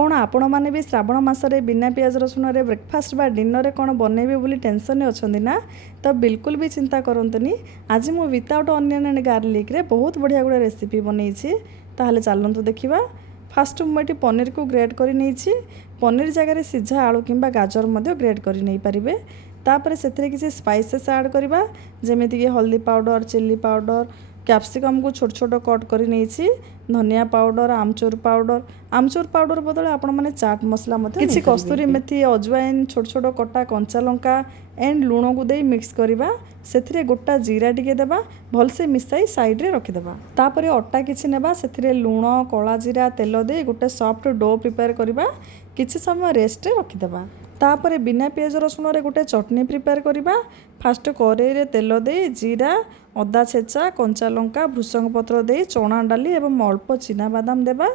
कौन आपण मैंने भी श्रावण मासरे बिना पियाज रसुण रे ब्रेकफास्ट बा डिनर कौन बनइबे बोली टेंशन अच्छा ना, तो बिल्कुल भी चिंता करंतुनी। आज मु विदाउट अनियन एंड गार्लिक रे बहुत बढ़िया गोटे रेसिपी बनई। ताहले चलतु देखिबा। फास्ट मुझे पनीर को ग्रेट कर नहीं, पनीर जगह सीझा आलू किंबा गाजर मध्य ग्रेट कर नहीं पारे। तापर से किसी स्पाइसेस ऐड करवा, जमीक हल्दी पाउडर, चिल्ली पाउडर, कैप्सिकम को छोट छोट कट कर नहीं, धनिया पाउडर, आमचूर पाउडर बदले आपण मैंने चाट मसला किसी कस्तूरी मेथी, अजवाइन, छोट छोट कटा कंचा लंका एंड लुण को दे मिक्स करवा। से गोटा जीरा टिके देबा, भलसे मिसाई साइड रे रखिदेबा। तापर अटा किछि नेबा, से लुण, कला जीरा, तेल दे गोटे सॉफ्ट डो प्रिपेयर करवा। किछि समय रेस्ट रे रखिदेबा। तापर बिना पियाज रसुण रे गोटे चटनी प्रिपेयर करवा। फास्ट कड़ाई रे तेल दे जीरा, अदा छेचा, कंचा लंका, भृषंग पत्र दे चना डाली एवं अल्प चिना बादाम देबा।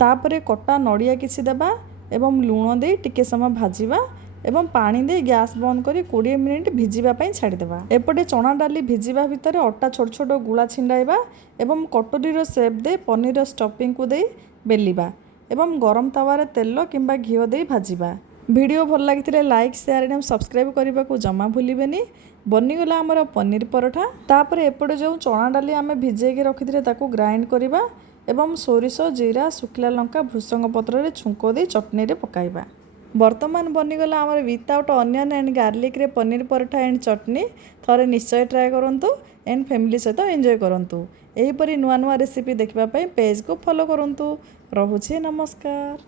तापर कटा नड़िया किछि देबा एवं लुण दे टिके समय भाजिबा एवं पानी दे गैस बंद करी 20 मिनिट भिजिबा पई छाड़ी देबा। एपटे चना डाली भिजिबा भितर अटा छोट छोट गुला छिंडाइबा एवं कटोरी रो शेप दे पनीर स्टफिंग को दे बेलिबा एवं गरम तवा रे तेल किंबा घिओ दे भाजिबा। वीडियो भल लगी लाइक, शेयर एवं सब्सक्राइब करने को जमा भूलिबेनी। बनीगला आमर पनीर पराठा। तापर एपटे जो चना डाली आम भिजेक रखी ताकू ग्राइंड करवा एवं सोरिष, जीरा, शुखला लंका, भृषंग पत्र छुंक दे चटनी रे पकाइबा। वर्तमान बनीगला आमर विदाउट अनियन एंड गार्लिक रे पनीर पराठा एंड चटनी। थरे निश्चय ट्राए करंतु एंड फैमिली सहित एंजॉय करंतु। एहीपरि नुआ नुआ रेसिपी देखिबा पई पेज को फॉलो करंतु। रहुछि, नमस्कार।